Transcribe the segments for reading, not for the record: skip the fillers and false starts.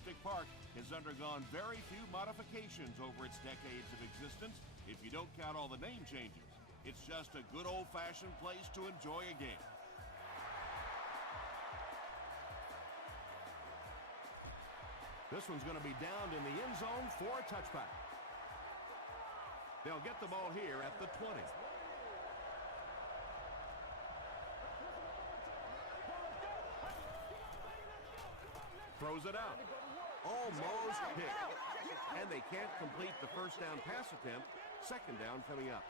Candlestick Park has undergone very few modifications over its decades of existence, if you don't count all the name changes. It's just a good old-fashioned place to enjoy a game. This one's going to be downed in the end zone for a touchback. They'll get the ball here at the 20. Throws it out. Almost picked. And they can't complete the first down pass attempt. Second down coming up.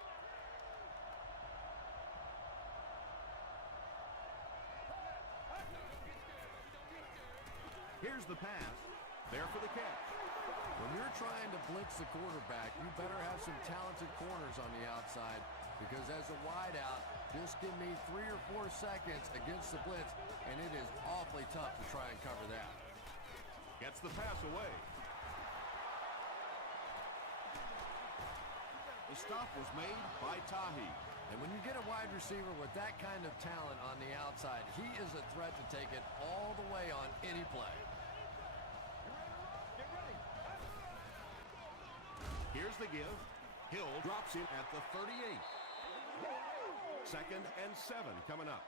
Here's the pass. There for the catch. When you're trying to blitz the quarterback, you better have some talented corners on the outside, because as a wideout, just give me 3 or 4 seconds against the blitz, and it is awfully tough to try and cover that. Gets the pass away. The stop was made by Tahi. And when you get a wide receiver with that kind of talent on the outside, he is a threat to take it all the way on any play. Here's the give. Hill drops in at the 38. 2nd and 7 coming up.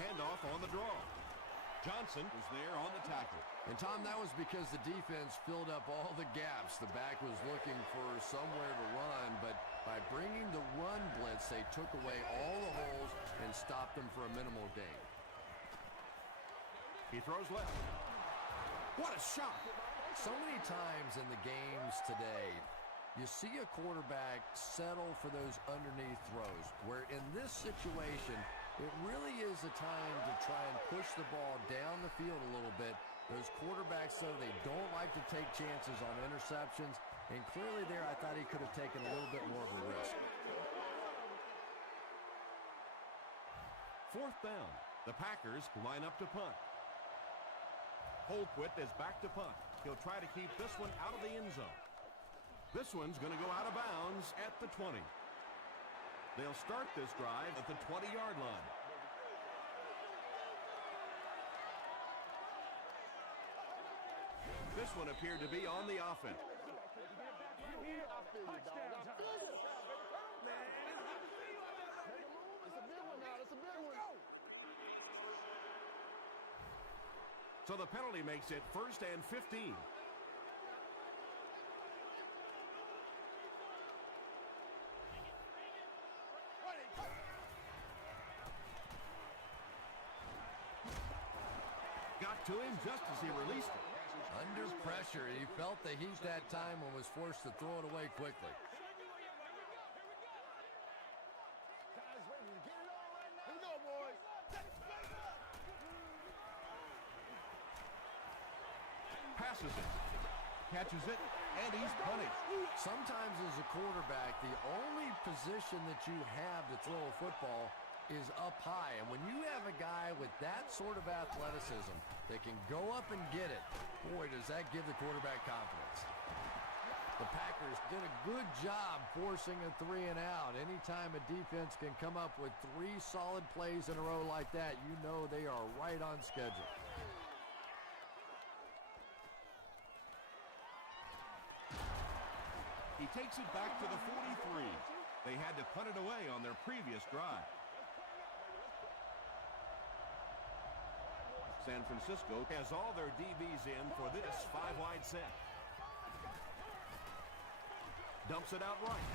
Handoff on the draw. Johnson was there on the tackle. And, Tom, that was because the defense filled up all the gaps. The back was looking for somewhere to run, but by bringing the run blitz, they took away all the holes and stopped them for a minimal gain. He throws left. What a shot! So many times in the games today, you see a quarterback settle for those underneath throws, where in this situation, it really is a time to try and push the ball down the field a little bit. Those quarterbacks, though, they don't like to take chances on interceptions, and clearly there I thought he could have taken a little bit more of a risk. 4th down. The Packers line up to punt. Holquist is back to punt. He'll try to keep this one out of the end zone. This one's going to go out of bounds at the 20. They'll start this drive at the 20-yard line. This one appeared to be on the offense. So the penalty makes it 1st and 15. Got to him just as he released it. Under pressure, he felt the heat that time and was forced to throw it away quickly. Passes it, catches it, and he's punished. Sometimes as a quarterback, the only position that you have to throw a football is up high. And when you have a guy with that sort of athleticism that can go up and get it, boy, does that give the quarterback confidence. The Packers did a good job forcing a 3 and out. Anytime a defense can come up with 3 solid plays in a row like that, you know they are right on schedule. He takes it back to the 43. They had to punt it away on their previous drive. San Francisco has all their DBs in for this 5-wide set. Dumps it out right.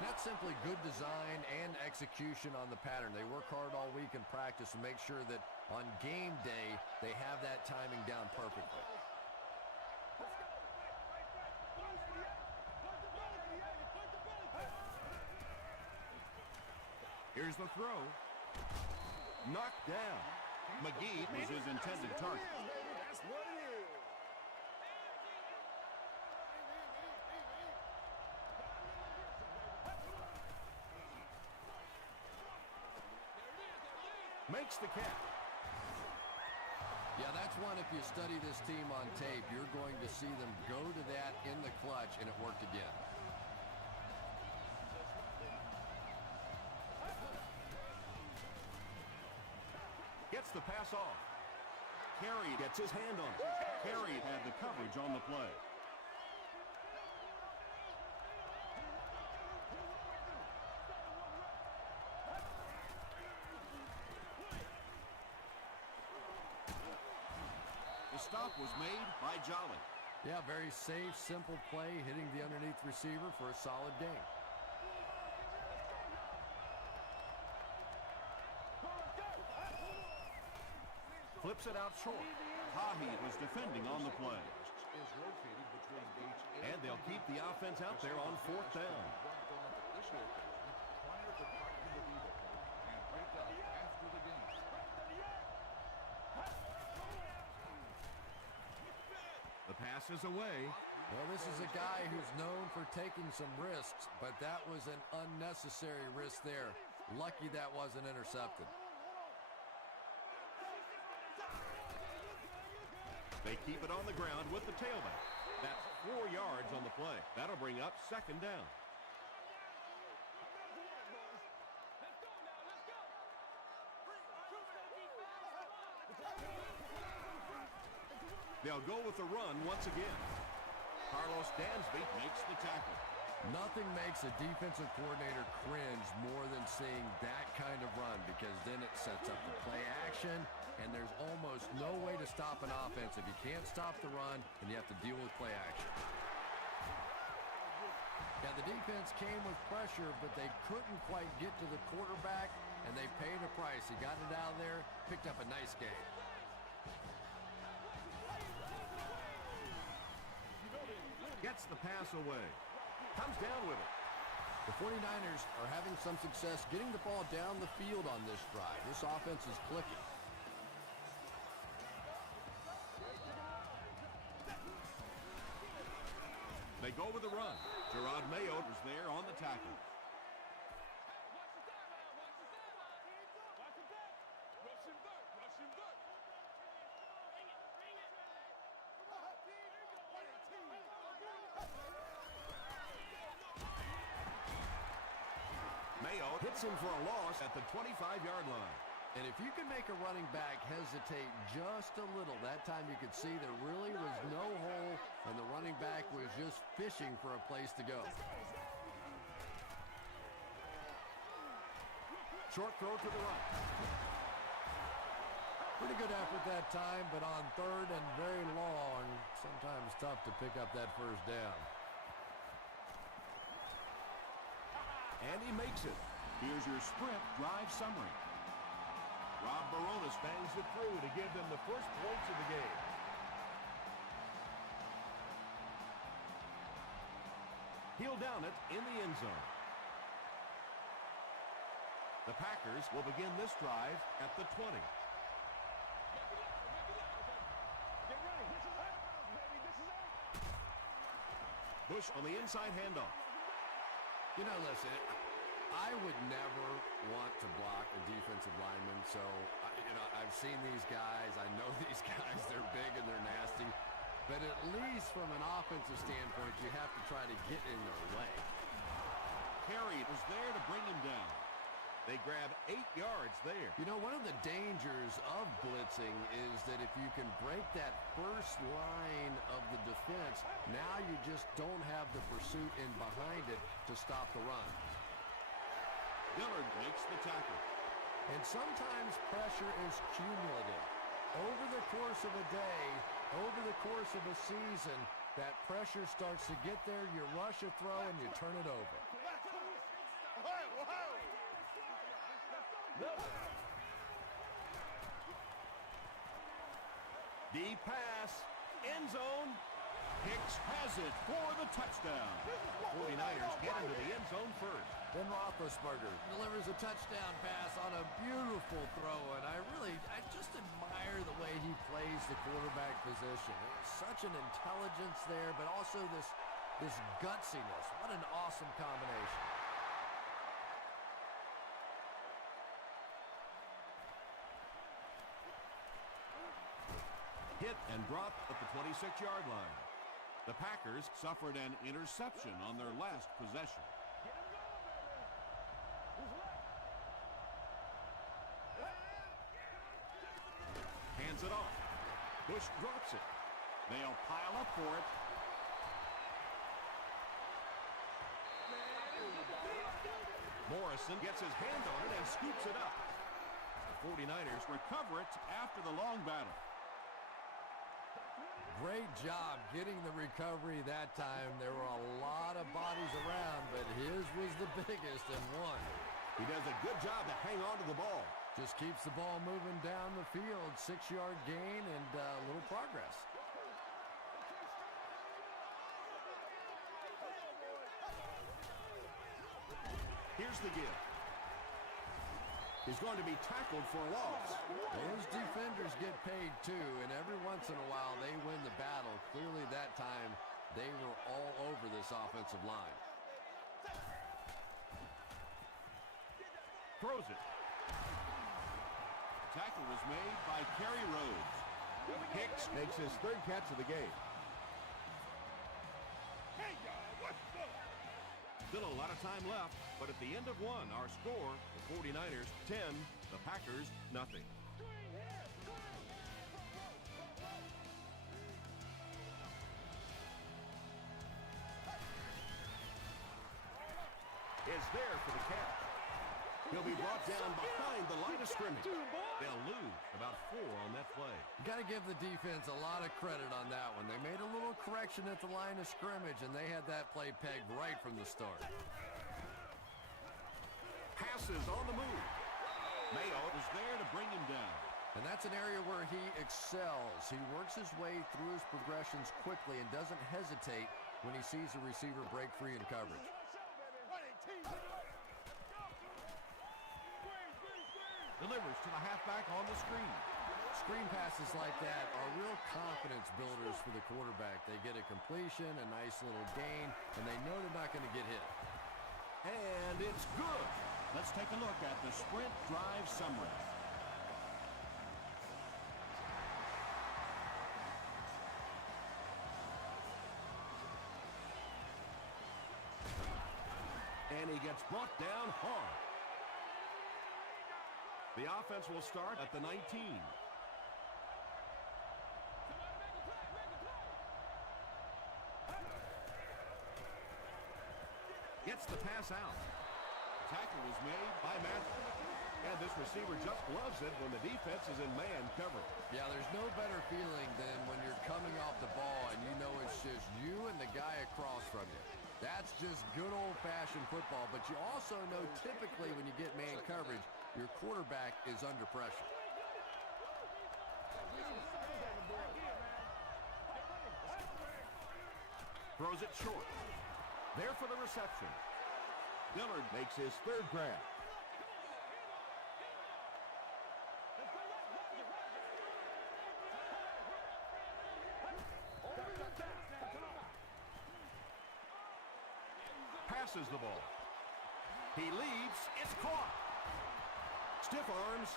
That's simply good design and execution on the pattern. They work hard all week in practice to make sure that on game day they have that timing down perfectly. Here's the throw. Knocked down. McGee was his intended target. That's what it is. Makes the catch. Yeah, that's one, if you study this team on tape, you're going to see them go to that in the clutch, and it worked again. the pass off. Carey gets his hand on it. Carey had the coverage on the play. The stop was made by Jolly. Yeah, very safe, simple play, hitting the underneath receiver for a solid gain. Flips it out short. Hahi was defending on the play. And they'll keep the offense out there on 4th down. The pass is away. Well, this is a guy who's known for taking some risks, but that was an unnecessary risk there. Lucky that wasn't intercepted. They keep it on the ground with the tailback. That's 4 yards on the play. That'll bring up 2nd down. They'll go with the run once again. Carlos Dansby makes the tackle. Nothing makes a defensive coordinator cringe more than seeing that kind of run, because then it sets up the play action, and there's almost no way to stop an offense if you can't stop the run and you have to deal with play action. Yeah, the defense came with pressure, but they couldn't quite get to the quarterback, and they paid a price. He got it out of there, picked up a nice game. Gets the pass away. Comes down with it. The 49ers are having some success getting the ball down the field on this drive. This offense is clicking. They go with the run. Gerard Mayo is there on the tackle. Mayo hits him for a loss at the 25-yard line. And if you can make a running back hesitate just a little, that time you could see there really was no hole, and the running back was just fishing for a place to go. Short throw to the right. Pretty good effort that time, but on 3rd and very long, sometimes tough to pick up that 1st down. And he makes it. Here's your sprint drive summary. Rob Baronis bangs it through to give them the first points of the game. He'll down it in the end zone. The Packers will begin this drive at the 20. Bush on the inside handoff. You know, listen, I would never want to block a defensive lineman, so, I've seen these guys. I know these guys. They're big and they're nasty. But at least from an offensive standpoint, you have to try to get in their way. Carey was there to bring him down. They grab 8 yards there. You know, one of the dangers of blitzing is that if you can break that first line of the defense, now you just don't have the pursuit in behind it to stop the run. Dillard makes the tackle. And sometimes pressure is cumulative. Over the course of a day, over the course of a season, that pressure starts to get there, you rush a throw, and you turn it over. Deep pass, end zone. Hicks has it for the touchdown. 49ers get into the end zone first. Ben Roethlisberger delivers a touchdown pass on a beautiful throw, and I just admire the way he plays the quarterback position. Such an intelligence there, but also this gutsiness. What an awesome combination. Hit and drop at the 26-yard line. The Packers suffered an interception on their last possession. Hands it off. Bush drops it. They'll pile up for it. Morrison gets his hand on it and scoops it up. The 49ers Recover it after the long battle. Great job getting the recovery that time. There were a lot of bodies around, but his was the biggest and won. He does a good job to hang on to the ball. Just keeps the ball moving down the field. 6-yard gain and a little progress. Here's the give. He's going to be tackled for a loss. Those defenders get paid too, and every once in a while they win the battle. Clearly that time they were all over this offensive line. Throws it. Tackle was made by Kerry Rhodes. Hicks makes his third catch of the game. Still a lot of time left, but at the end of one, our score, the 49ers 10, the Packers nothing. Is there for the catch. He'll be brought down behind the line of scrimmage. They'll lose about 4 on that play. You got to give the defense a lot of credit on that one. They made a little correction at the line of scrimmage, and they had that play pegged right from the start. Passes on the move. Mayo is there to bring him down. And that's an area where he excels. He works his way through his progressions quickly and doesn't hesitate when he sees a receiver break free in coverage. Delivers to the halfback on the screen. Screen passes like that are real confidence builders for the quarterback. They get a completion, a nice little gain, and they know they're not going to get hit. And it's good. Let's take a look at the sprint drive summary. And he gets brought down hard. The offense will start at the 19. Gets the pass out. Tackle was made By Matthews. And this receiver just loves it when the defense is in man coverage. Yeah, there's no better feeling than when you're coming off the ball and you know it's just you and the guy across from you. That's just good old-fashioned football, but you also know typically when you get man coverage, your quarterback is under pressure. Throws it short. There for the reception. Dillard makes his third grab. Passes the ball. He leads. It's caught. Stiff arms,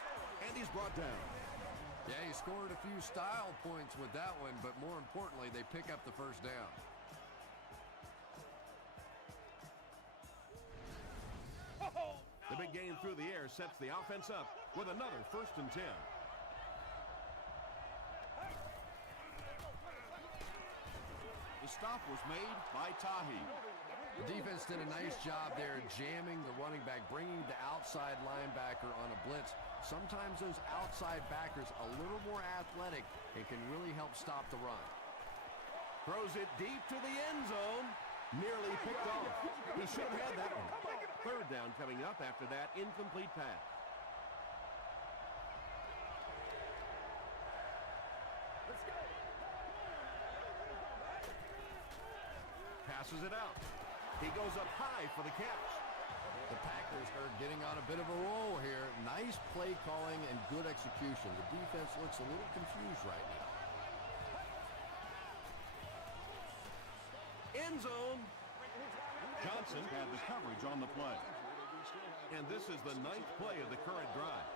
and he's brought down. Yeah, he scored a few style points with that one, but more importantly, they pick up the first down. The big gain through the air sets the offense up with another 1st and 10. The stop was made by Tahi. The defense did a nice job there jamming the running back, bringing the outside linebacker on a blitz. Sometimes those outside backers a little more athletic and can really help stop the run. Throws it deep to the end zone. Nearly picked off. He should have had that one. 3rd down coming up after that incomplete pass. Passes it out. He goes up high for the catch. The Packers are getting on a bit of a roll here. Nice play calling and good execution. The defense looks a little confused right now. End zone. Johnson had the coverage on the play. And this is the 9th play of the current drive.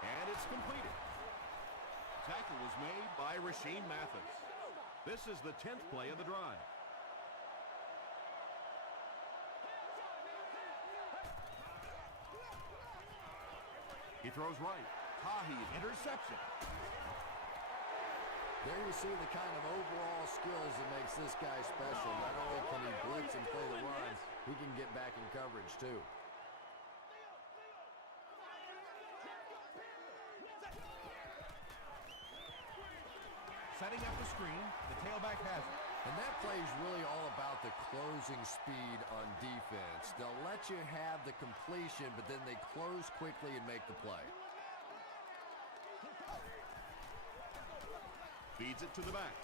And it's completed. Tackle was made By Rasheem Mathis. This is the 10th play of the drive. He throws right. Tahi interception. There you see the kind of overall skills that makes this guy special. Not only can he blitz and play the run, he can get back in coverage too. Setting up the screen. The tailback has it. And that play is really all about the closing speed on defense. They'll let you have the completion, but then they close quickly and make the play. Feeds it to the back.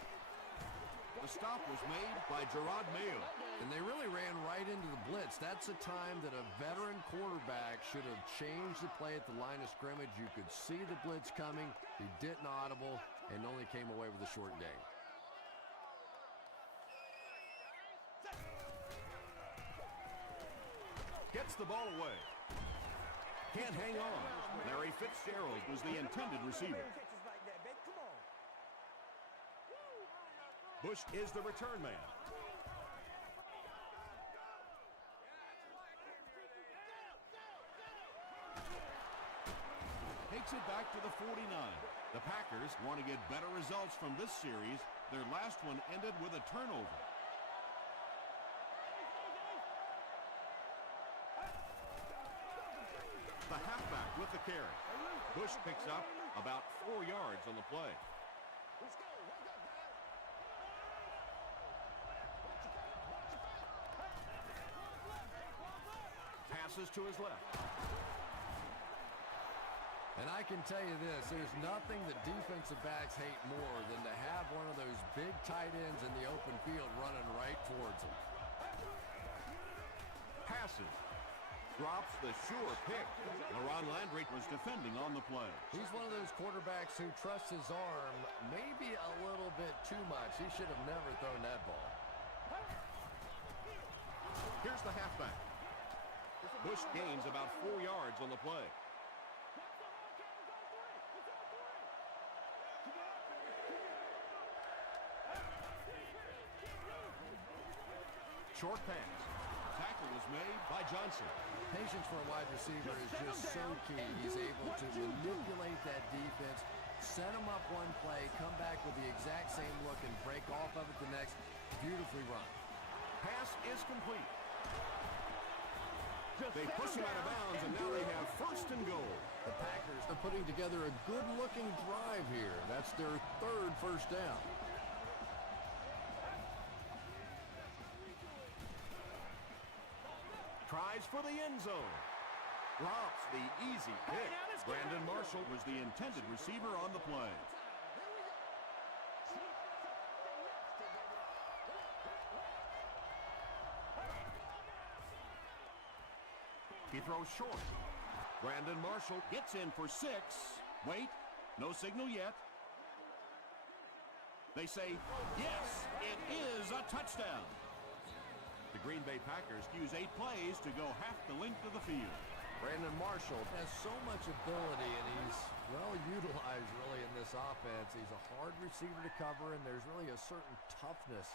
The stop was made by Gerard Mayo. And they really ran right into the blitz. That's a time that a veteran quarterback should have changed the play at the line of scrimmage. You could see the blitz coming. He didn't audible and only came away with a short gain. Gets the ball away. Can't hang on. Larry Fitzgerald was the intended receiver. Bush is the return man. Takes it back to the 49. The Packers want to get better results from this series. Their last one ended with a turnover. The halfback with the carry. Bush picks up about 4 yards on the play. Passes to his left. And I can tell you this, there's nothing that defensive backs hate more than to have one of those big tight ends in the open field running right towards them. Passes. Drops the sure pick. LaRon Landry was defending on the play. He's one of those quarterbacks who trusts his arm maybe a little bit too much. He should have never thrown that ball. Here's the halfback. Bush gains about 4 yards on the play. Short pass. Tackle is made by Johnson. Patience for a wide receiver is just so key. He's able to manipulate that defense, set them up one play, come back with the exact same look, and break off of it the next. Beautifully run. Pass is complete. They push him out of bounds, and now they have first and goal. The Packers are putting together a good-looking drive here. That's their third first down. Tries for the end zone. Drops the easy pick. Brandon Marshall was the intended receiver on the play. He throws short. Brandon Marshall gets in for 6. Wait, no signal yet. They say, yes, it is a touchdown. The Green Bay Packers use 8 plays to go half the length of the field. Brandon Marshall has so much ability, and he's well utilized really in this offense. He's a hard receiver to cover, and there's really a certain toughness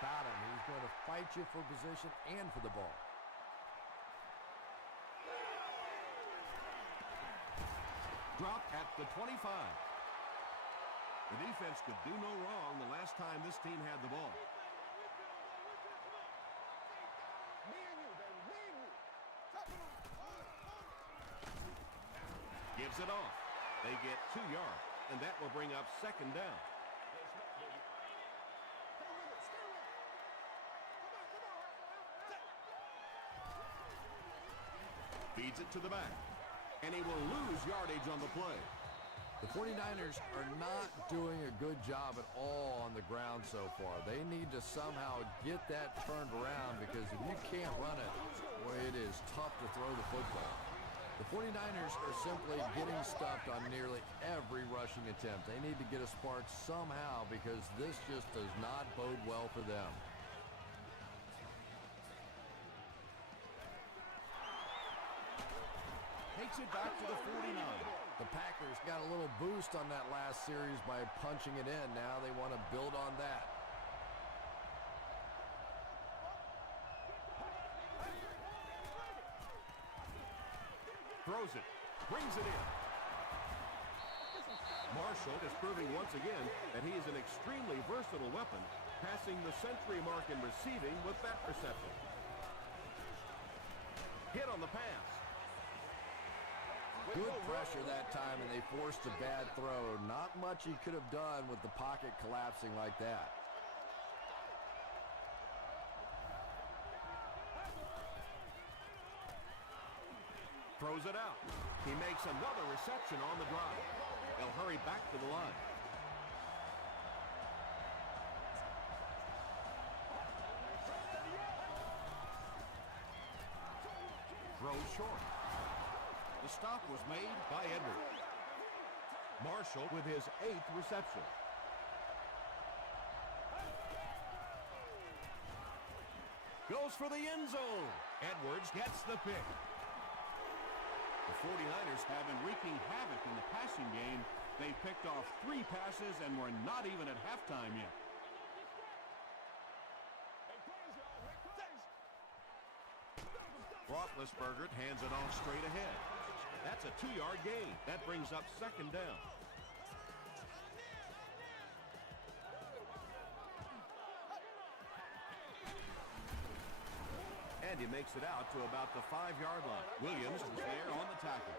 about him. He's going to fight you for position and for the ball. Dropped at the 25. The defense could do no wrong the last time this team had the ball. Gives it off. They get 2 yards, and that will bring up second down. Feeds it to the back, and he will lose yardage on the play. The 49ers are not doing a good job at all on the ground so far. They need to somehow get that turned around, because if you can't run it, boy, it is tough to throw the football. The 49ers are simply getting stuffed on nearly every rushing attempt. They need to get a spark somehow, because this just does not bode well for them. Takes it back to the 49. The Packers got a little boost on that last series by punching it in. Now they want to build on that. Throws it. Brings it in. Marshall is proving once again that he is an extremely versatile weapon, passing the century mark in receiving with that reception. Hit on the pass. Good pressure that time, and they forced a bad throw. Not much he could have done with the pocket collapsing like that. Throws it out. He makes another reception on the drive. They'll hurry back to the line. Throws short. The stop was made By Edwards. Marshall with his 8th reception. Goes for the end zone. Edwards gets the pick. The 49ers have been wreaking havoc in the passing game. They picked off 3 passes and were not even at halftime yet. Roethlisberger hands it off straight ahead. That's a 2-yard gain. That brings up 2nd down. And he makes it out to about the 5-yard line. Williams was there on the tackle.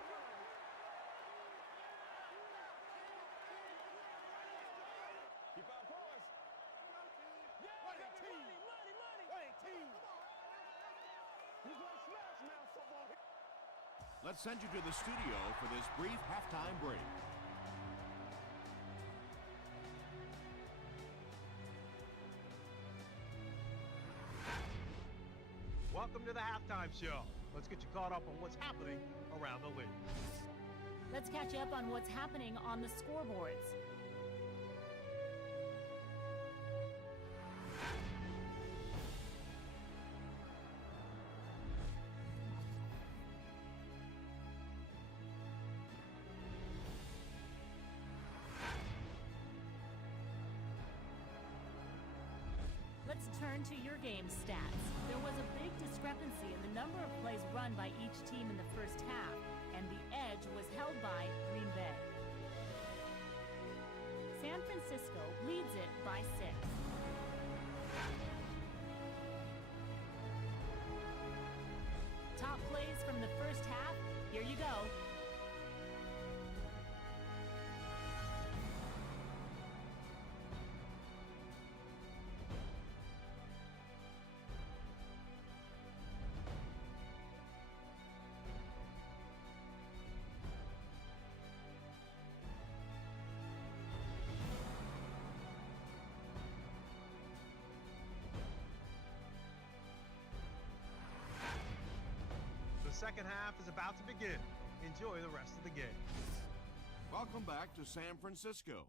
Let's send you to the studio for this brief halftime break. Welcome to the halftime show. Let's get you caught up on what's happening around the league. Let's catch you up on what's happening on the scoreboards. Let's turn to your game stats. There was a big discrepancy in the number of plays run by each team in the first half, and the edge was held by Green Bay. San Francisco leads it by 6. Top plays from the first half, here you go. The second half is about to begin. Enjoy the rest of the game. Welcome back to San Francisco.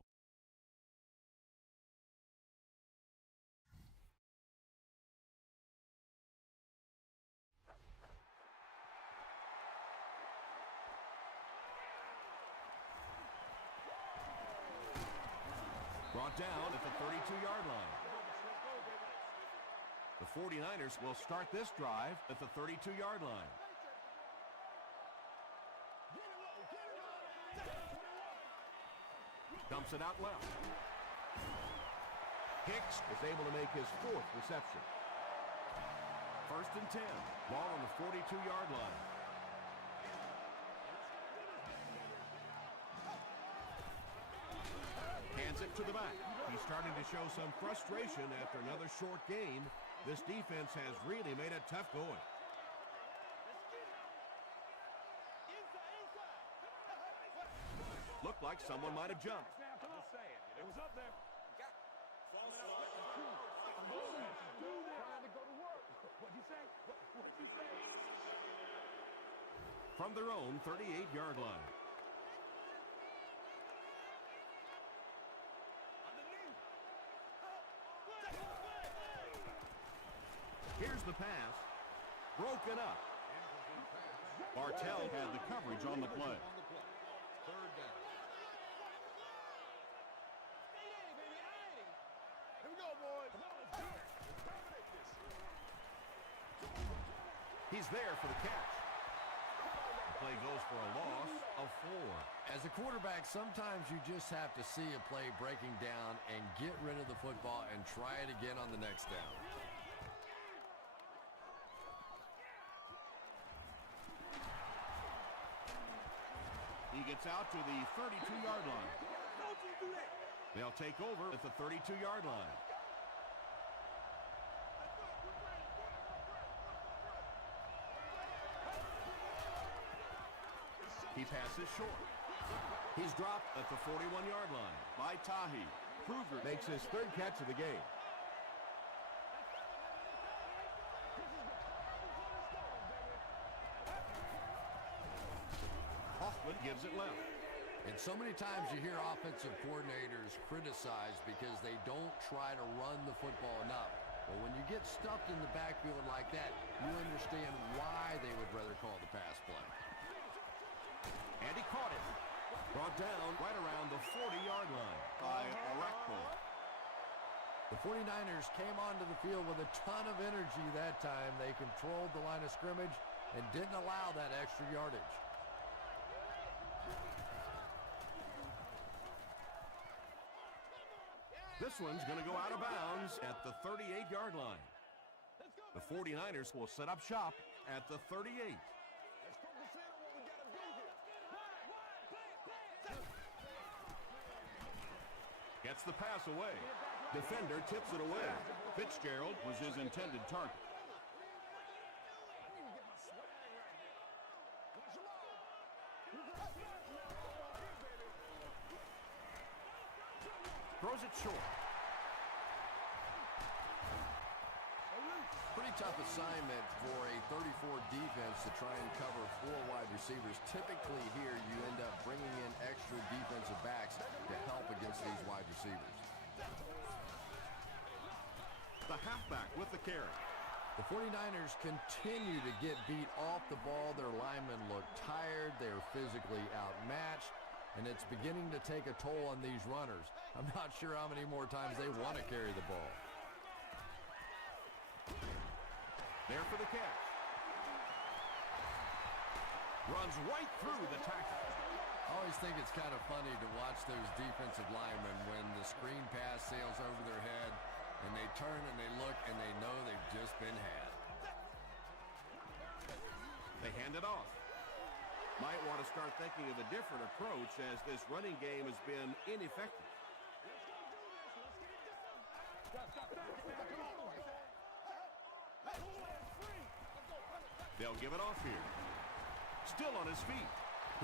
Brought down at the 32-yard line. The 49ers will start this drive at the 32-yard line. Dumps it out well. Hicks is able to make his 4th reception. 1st and 10. Ball on the 42-yard line. Hands it to the back. He's starting to show some frustration after another short game. This defense has really made it tough going. Looked like someone might have jumped. It was up there. From their own 38-yard line. Here's the pass. Broken up. Bartell had the coverage on the play. He's there for the catch. play goes for a loss of 4. As a quarterback, sometimes you just have to see a play breaking down and get rid of the football and try it again on the next down. He gets out to the 32-yard line. They'll take over at the 32-yard line. He passes short. He's dropped at the 41-yard line. By Tahi. Kruger Makes his 3rd catch of the game. Hoffman gives it left. And so many times you hear offensive coordinators criticized because they don't try to run the football enough. But when you get stuffed in the backfield like that, you understand why they would rather call the pass play. And he caught it. Brought down right around the 40-yard line by Orakpo. The 49ers came onto the field with a ton of energy that time. They controlled the line of scrimmage and didn't allow that extra yardage. This one's going to go out of bounds at the 38-yard line. The 49ers will set up shop at the 38. Gets the pass away. Defender tips it away. Fitzgerald was his intended target. Throws it short. Pretty tough assignment for a 34 defense to try and cover 4 wide receivers. Typically here you end up bringing in extra defensive backs to help against these wide receivers. The halfback with the carry. The 49ers continue to get beat off the ball. Their linemen look tired. They're physically outmatched. And it's beginning to take a toll on these runners. I'm not sure how many more times they want to carry the ball. There for the catch. Runs right through the tackle. I always think it's kind of funny to watch those defensive linemen when the screen pass sails over their head and they turn and they look and they know they've just been had. They hand it off. Might want to start thinking of a different approach as this running game has been ineffective. They'll give it off here. Still on his feet.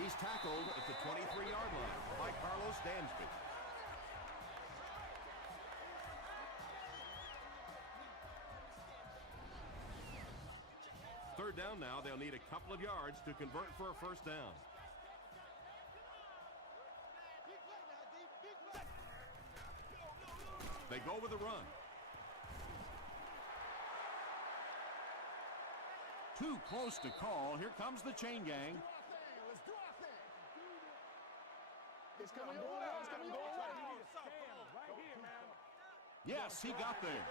He's tackled at the 23-yard line by Carlos Dansby. Third down now. They'll need a couple of yards to convert for a first down. They go with a run. Too close to call. Here comes the chain gang. Yes, he got there.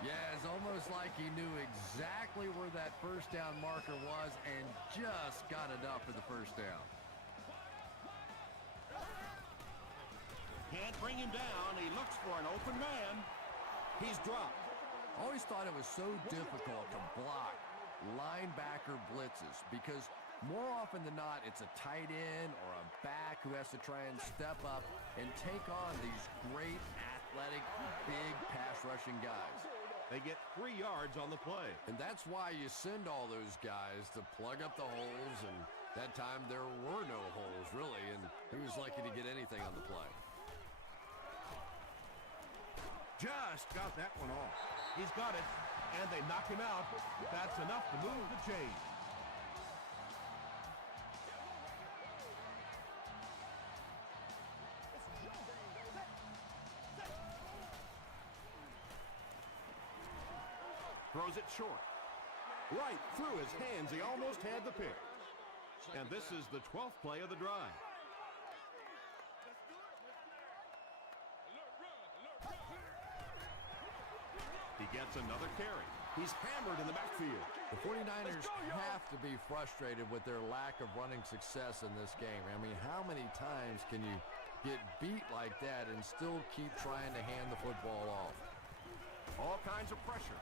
Yeah, it's almost like he knew exactly where that first down marker was and just got enough for the first down. Can't bring him down. He looks for an open man. He's dropped. Always thought it was so difficult to block linebacker blitzes because more often than not, it's a tight end or a back who has to try and step up and take on these great athletic, big pass-rushing guys. They get 3 yards on the play. And that's why you send all those guys to plug up the holes, and that time there were no holes, really, and he was lucky to get anything on the play. Just got that one off. He's got it, and they knock him out. That's enough to move the chain. Throws it short. Right through his hands. He almost had the pick. And this is the 12th play of the drive. He gets another carry. He's hammered in the backfield. The 49ers have to be frustrated with their lack of running success in this game. I mean, how many times can you get beat like that and still keep trying to hand the football off? All kinds of pressure.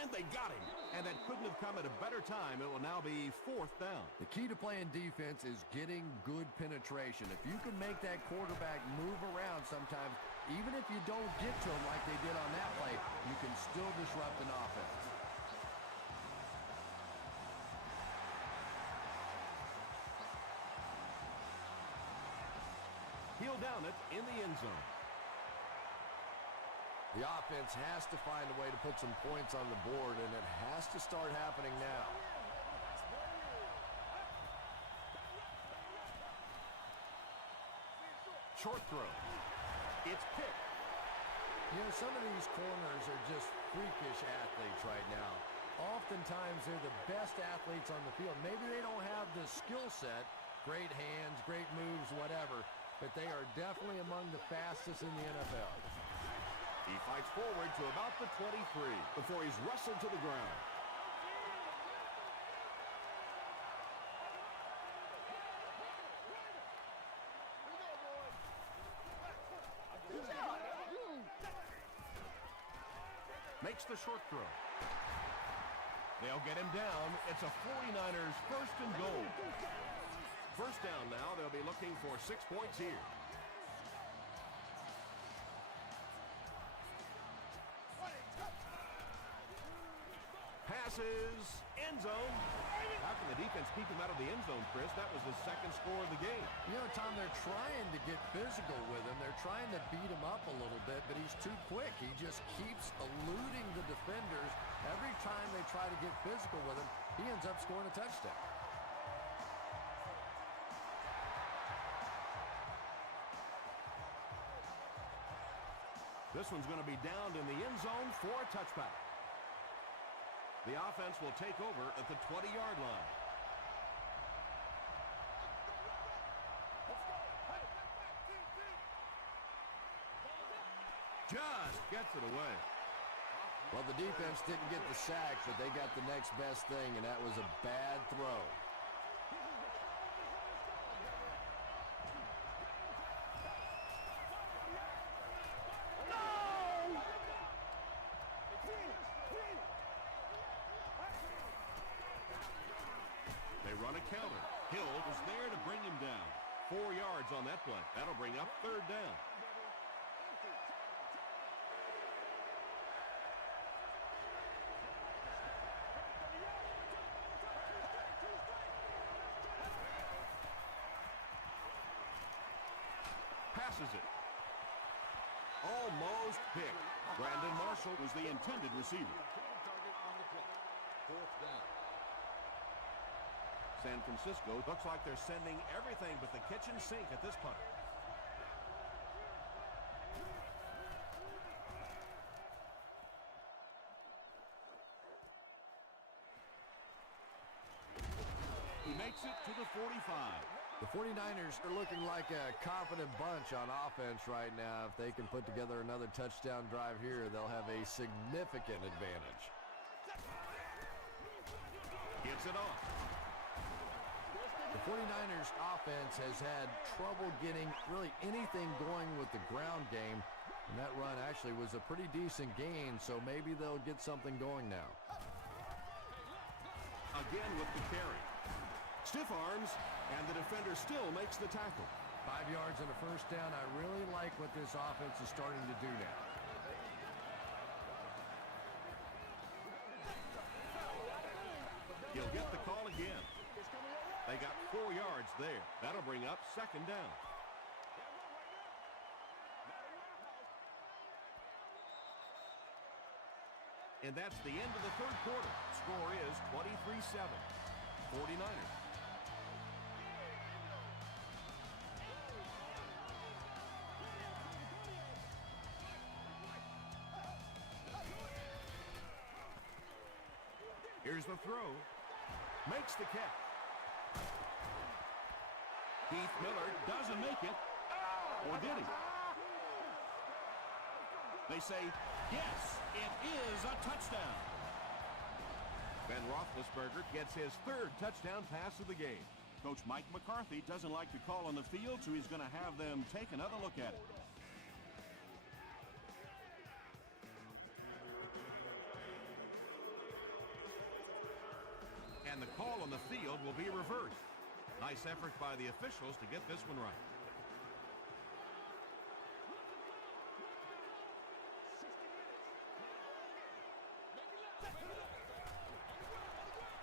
And they got him. And that couldn't have come at a better time. It will now be 4th down. The key to playing defense is getting good penetration. If you can make that quarterback move around sometimes, even if you don't get to him like they did on that play, you can still disrupt an offense. He'll down it in the end zone. The offense has to find a way to put some points on the board, and it has to start happening now. Short throw. It's picked. You know, some of these corners are just freakish athletes right now. Oftentimes, they're the best athletes on the field. Maybe they don't have the skill set, great hands, great moves, whatever, but they are definitely among the fastest in the NFL. He fights forward to about the 23 before he's wrestled to the ground. Makes the short throw. They'll get him down. It's a 49ers first and goal. First down now. They'll be looking for 6 points here. Passes, end zone. How can the defense keep him out of the end zone, Chris? That was his second score of the game. You know, Tom, they're trying to get physical with him. They're trying to beat him up a little bit, but he's too quick. He just keeps eluding the defenders. Every time they try to get physical with him, he ends up scoring a touchdown. This one's going to be downed in the end zone for a touchback. The offense will take over at the 20-yard line. Just gets it away. Well, the defense didn't get the sack, but they got the next best thing, and that was a bad throw. Run a counter. Hill was there to bring him down. 4 yards on that play. That'll bring up 3rd down. Passes it. Almost picked. Brandon Marshall was the intended receiver. 4th down. San Francisco looks like they're sending everything but the kitchen sink at this point. He makes it to the 45. The 49ers are looking like a confident bunch on offense right now. If they can put together another touchdown drive here, they'll have a significant advantage. Gets it off. The 49ers offense has had trouble getting really anything going with the ground game. And that run actually was a pretty decent gain, so maybe they'll get something going now. Again with the carry. Stiff arms, and the defender still makes the tackle. 5 yards and a first down. I really like what this offense is starting to do now. He'll get the call again. They got 4 yards there. That'll bring up 2nd down. And that's the end of the 3rd quarter. Score is 23-7. 49ers. Here's the throw. Makes the catch. Heath Miller doesn't make it. Or did he? They say, yes, it is a touchdown. Ben Roethlisberger gets his third touchdown pass of the game. Coach Mike McCarthy doesn't like the call on the field, so he's going to have them take another look at it. And the call on the field will be reversed. Nice effort by the officials to get this one right.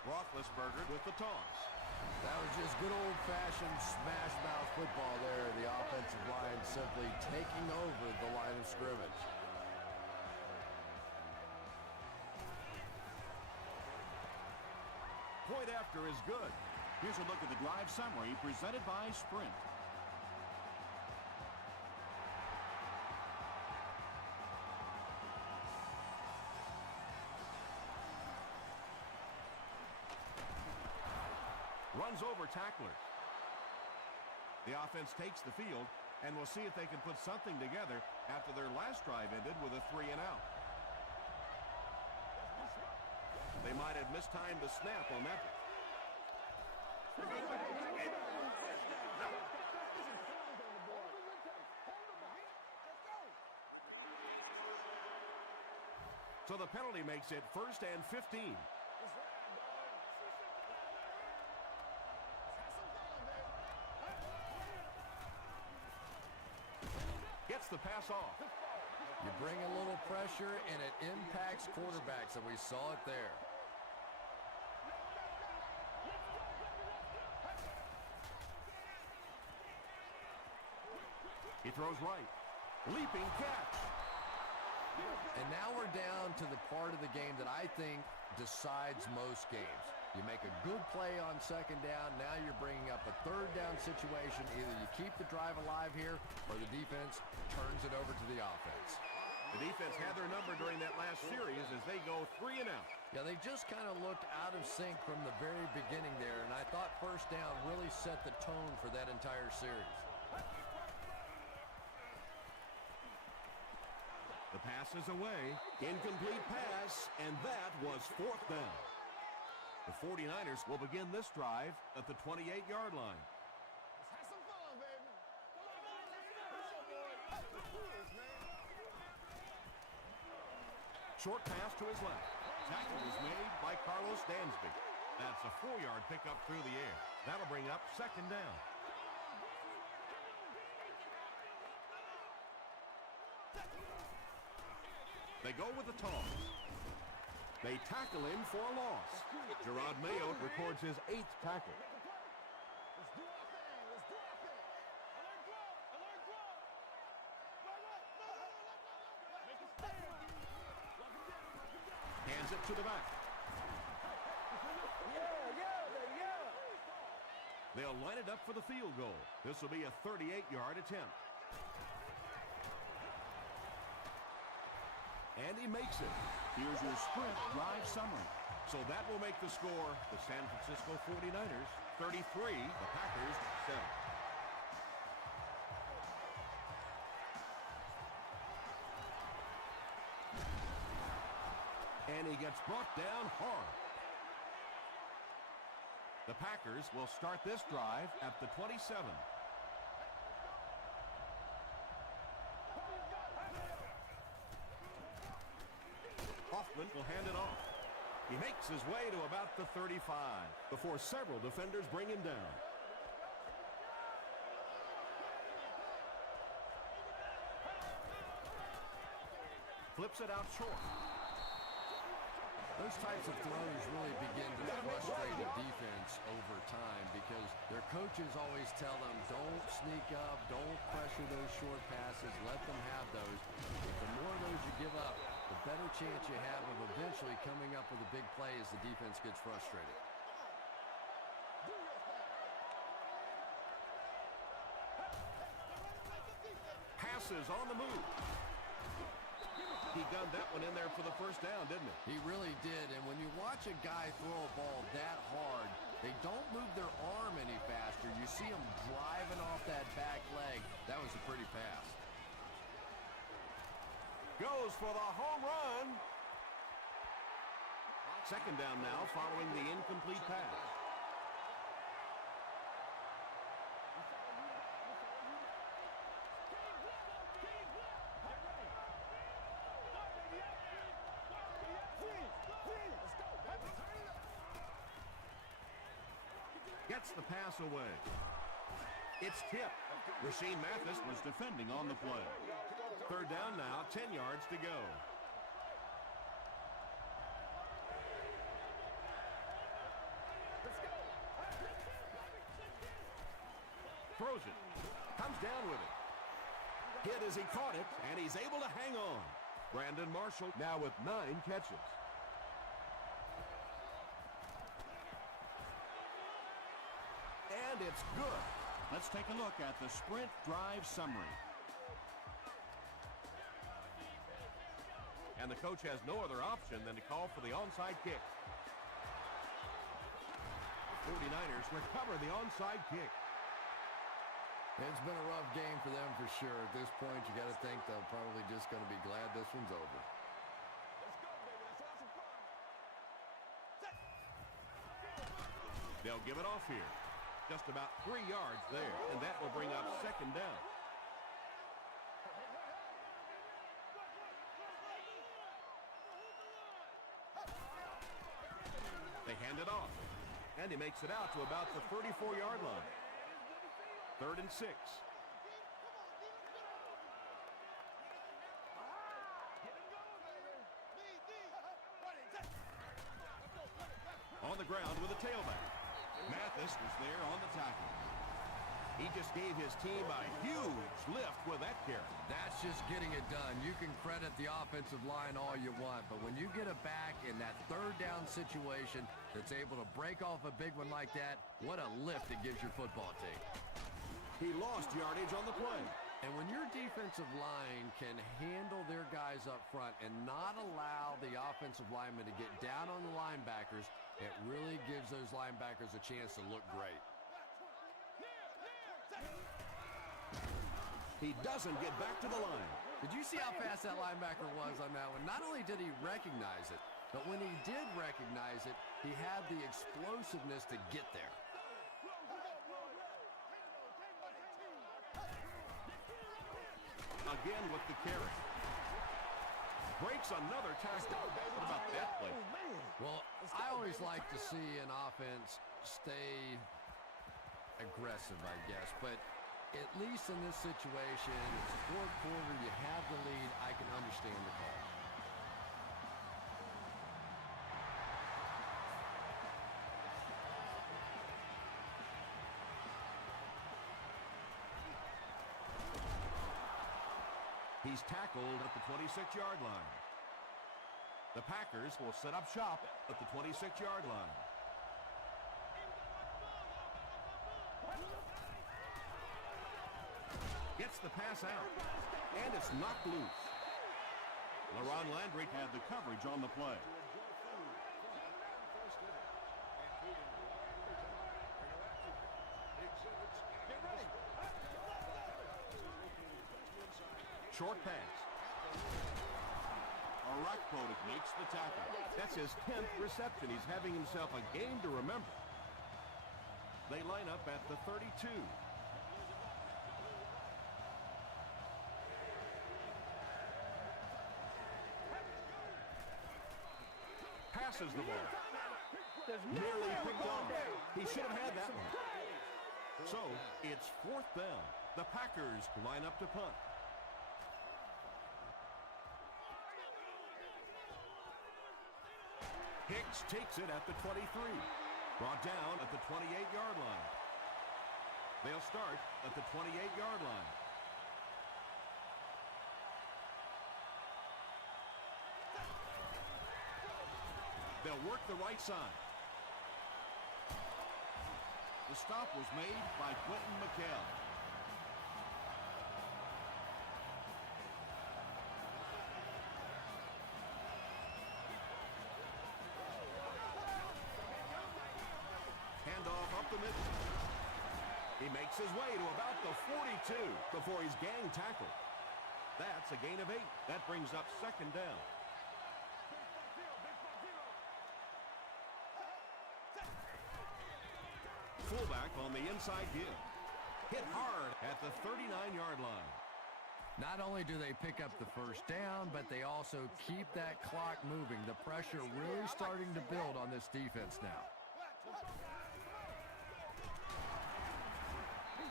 Roethlisberger with the toss. That was just good old-fashioned smash-mouth football there. The offensive line simply taking over the line of scrimmage. Point after is good. Here's a look at the drive summary presented by Sprint. Runs over tacklers. The offense takes the field, and we'll see if they can put something together after their last drive ended with a 3-and-out. They might have mistimed the snap on that. So the penalty makes it 1st and 15. Gets the pass off. You bring a little pressure, and it impacts quarterbacks, and we saw it there. He throws right. Leaping catch. And now we're down to the part of the game that I think decides most games. You make a good play on 2nd down. Now you're bringing up a 3rd down situation. Either you keep the drive alive here or the defense turns it over to the offense. The defense had their number during that last series as they go 3-and-out. Yeah, they just kind of looked out of sync from the very beginning there, and I thought 1st down really set the tone for that entire series. The pass is away. Incomplete pass, and that was 4th down. The 49ers will begin this drive at the 28-yard line. Short pass to his left. Tackle is made by Carlos Dansby. That's a 4-yard pickup through the air. That'll bring up 2nd down. They go with the toss. They tackle him for a loss. Gerard Mayo records his 8th tackle. Hands it to the back. They'll line it up for the field goal. This will be a 38-yard attempt. And he makes it. Here's your Sprint drive summary. So that will make the score the San Francisco 49ers 33, the Packers 7. And he gets brought down hard. The Packers will start this drive at the 27. Hoffman will hand it off. He makes his way to about the 35 before several defenders bring him down. Flips it out short. Those types of throws really begin to frustrate a defense over time because their coaches always tell them, don't sneak up, don't pressure those short passes, let them have those. But the more of those you give up, the better chance you have of eventually coming up with a big play as the defense gets frustrated. Passes on the move. He gunned that one in there for the 1st down, didn't he? He really did, and when you watch a guy throw a ball that hard, they don't move their arm any faster. You see them driving off that back leg. That was a pretty pass. Goes for the home run. Second down now following the incomplete pass. Gets the pass away. It's tipped. Rasheem Mathis Was defending on the play. third down now, 10 yards to go. Throws it. Comes down with it. Hit as he caught it, and he's able to hang on. Brandon Marshall now with 9 catches. And it's good. Let's take a look at the sprint drive summary. And the coach has no other option than to call for the onside kick. 49ers recover the onside kick. It's been a rough game for them for sure. At this point, you got to think they're probably just going to be glad this one's over. They'll give it off here. Just about 3 yards there, and that will bring up second down. They hand it off, and he makes it out to about the 34-yard line. 3rd and 6. On the ground with a tailback. Mathis was there on the tackle. He just gave his team a huge lift with that carry. That's just getting it done. You can credit the offensive line all you want, but when you get it back in that third down situation that's able to break off a big one like that, what a lift it gives your football team. He lost yardage on the play. And when your defensive line can handle their guys up front and not allow the offensive linemen to get down on the linebackers, it really gives those linebackers a chance to look great. He doesn't get back to the line. Did you see how fast that linebacker was on that one? Not only did he recognize it, but when he did recognize it, he had the explosiveness to get there. Again with the carry. Breaks another tackle. What about that play? Well, I always like to see an offense stay aggressive, I guess. But at least in this situation, it's the fourth quarter, you have the lead, I can understand the call. He's tackled at the 26-yard line. The Packers will set up shop at the 26-yard line. Gets the pass out, and it's knocked loose. LaRon Landry Had the coverage on the play. short pass. Arakpo makes the tackle. That's his 10th reception. He's having himself a game to remember. They line up at the 32. Passes the ball. Nearly picked off. He should have had that one. So, it's 4th down. The Packers line up to punt. Hicks takes it at the 23. Brought down at the 28-yard line. They'll start at the 28-yard line. They'll work the right side. The stop was made by Quentin McKell. Handoff up the middle. He makes his way to about the 42 before he's gang tackled. That's a gain of 8. That brings up second down. Fullback on the inside give. Hit hard at the 39-yard line. Not only do they pick up the first down, but they also keep that clock moving. The pressure really starting to build on this defense now.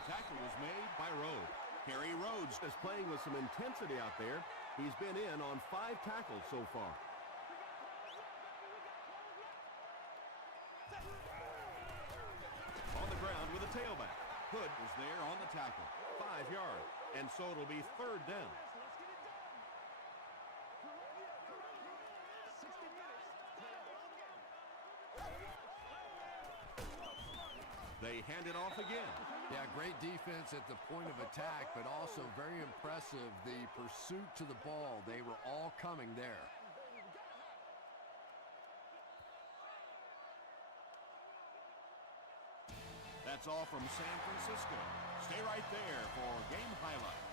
Tackle was made by Rhodes. Kerry Rhodes Is playing with some intensity out there. He's been in on 5 tackles so far. On the ground with a tailback. Hood was there on the tackle. 5 yards. And so it'll be third down. They hand it off again. Yeah, great defense at the point of attack, but also very impressive, the pursuit to the ball. They were all coming there. That's all from San Francisco. Stay right there for game highlights.